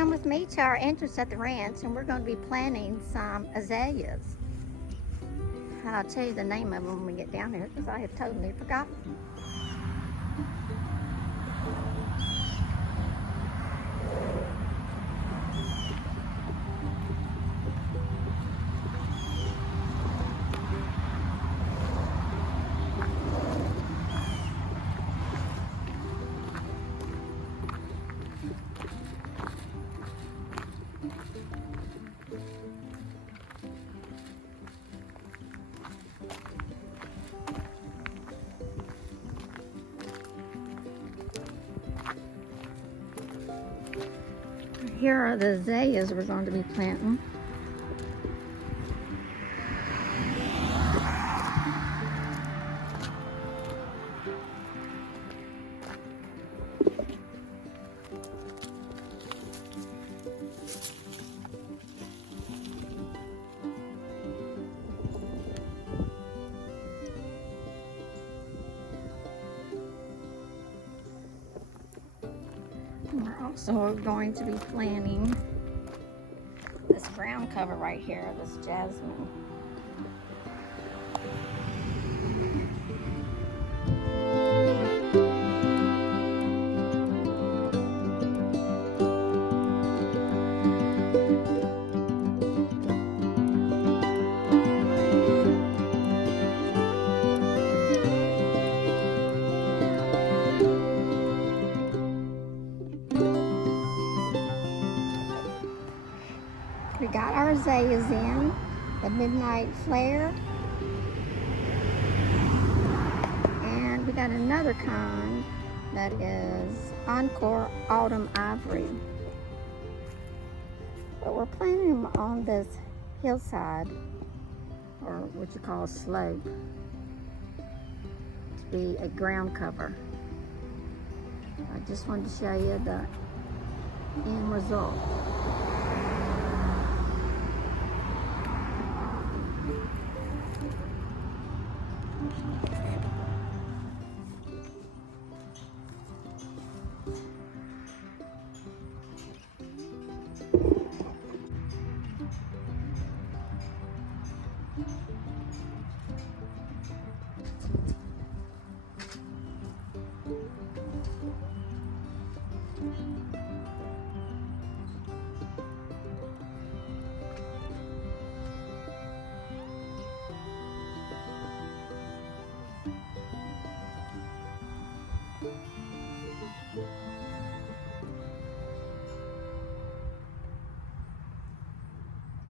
come with me to our entrance at the ranch, and we're going to be planting some azaleas. I'll tell you the name of them when we get down there because I have totally forgotten. Here are the azaleas we're going to be planting. We're also going to be planting this ground cover right here, this jasmine. We got our azaleas in, the midnight flare, and we got another kind that is Encore Autumn Ivory. But we're planting them on this hillside, or what you call a slope, to be a ground cover. I just wanted to show you the end result.